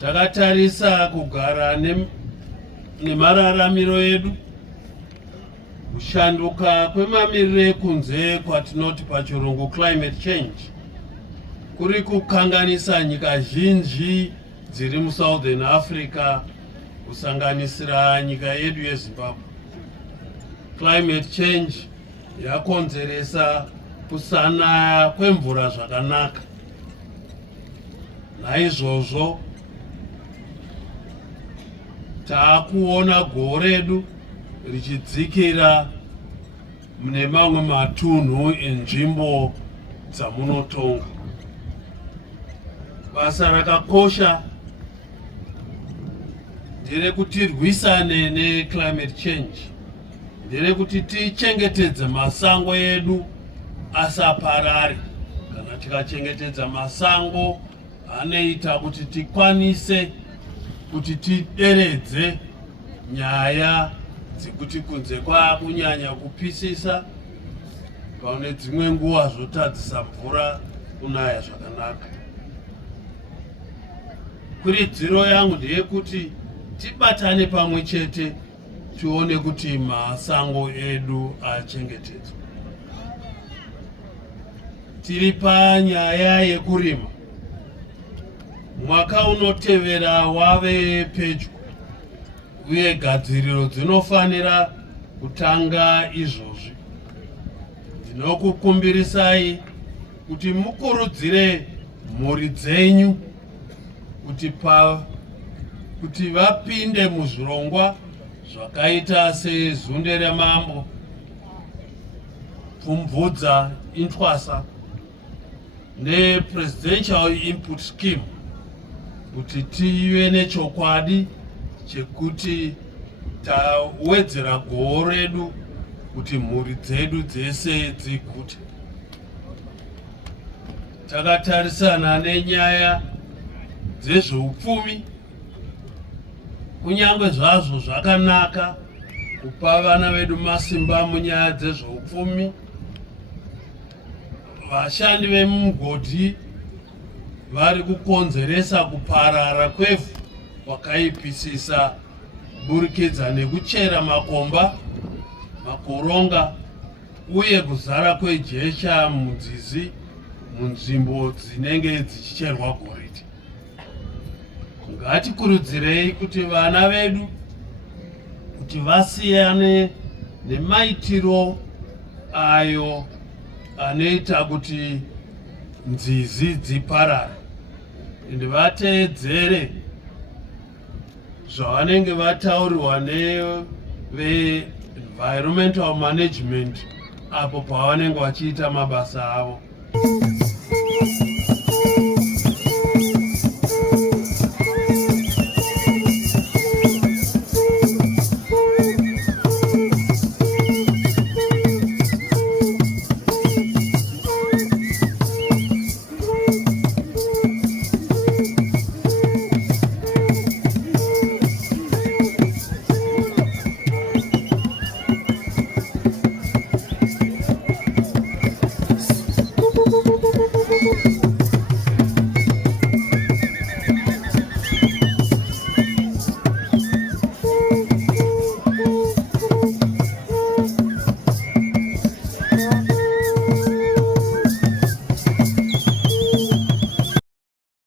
Takatarisa kugara nemararamiro edu, kushanduka kwemamiriro ekunze kwatinoti pachirungu climate change kuri kukanganisa nyika zhinji dziri muSouthern Africa kusanganisira nyika yedu yeZimbabwe. Climate change yakonzeresa kusanaya kwemvura zvakanaka. Naizvozvo taakuona gore redu richidzikira mune mamwe matunhu enzvimbo dzamunotonga. Basa rakakosha nderekuti tirwisane neclimate change, nderekuti tichengetedze masango edu asaparare. Kana tikachengetedza masango anoita kuti tikwanise kuti tideredze nyaya dzekuti kunze kwakunyanya kupisisa, pane dzimwe nguva zvotadzisa mvura kunaya zvakanaka. Kuridziro yangu ndeyekuti tibatane pamwe chete tione kuti masango edu achengetedzwa. Tiri panyaya yekurima. Mwaka unotevera wave pedyo, uye gadziriro dzinofanira kutanga izvozvi. Ndinokukumbirisai kuti mukurudzire mhuri dzenyu kuti vapinde muzvirongwa zvakaita sezunde remambo, pfumvudza intwasa nepresidential input scheme, kuti tive nechokwadi chekuti tawedzera goho redu kuti mhuri dzedu dzese dzigute. Takatarisana nenyaya dzezveupfumi, kunyange zvazvo zvakanaka kupa vana vedu masimba munyaya dzezveupfumi, vashandi vemumugodhi vari kukonzeresa kuparara kwevhu kwakaipisisa kuburikidza nekuchera makomba, makoronga uye kuzara kwejecha munzizi munzvimbo dzinenge dzichicherwa goridhe. Ngatikurudzirei kuti vana vedu kuti vasiyane nemaitiro ayo anoita kuti nzizi dziparare, ende vateedzere zvavanenge vataurirwa neve environmental management apo pavanenge vachiita mabasa avo.